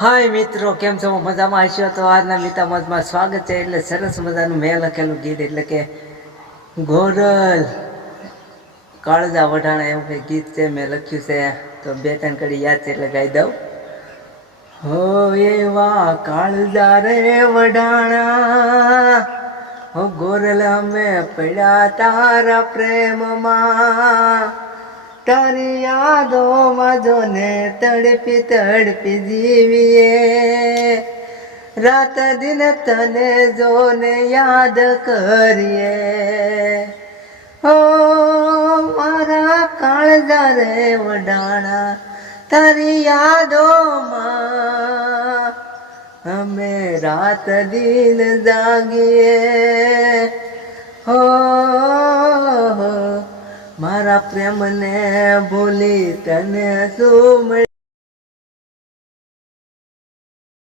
હાય મિત્રો, કેમ છો? મજામાં હશો? તો આજના મિતા મજમાં સ્વાગત છે. એટલે સરસ મજાનું મેં લખેલું ગીત, એટલે કે ગોરલ કાળજા વઢાણા એવું કંઈ ગીત છે, મેં લખ્યું છે. તો બે ત્રણ કડી યાદ છે, એટલે ગાઈ દઉં. હો એવા કાળજા રે વઢાણા, હો ગોરલ અમે પડ્યા તારા પ્રેમમાં. તારી યાદોમાં જો ને તડપી તડપી જીવીએ. રાત દિન તને જોને યાદ કરીએ. હો મારા કાળજા રે વડાણા, તારી યાદોમાં અમે રાત દિન જાગીએ. હો મારા પ્રેમને ભૂલી તને શું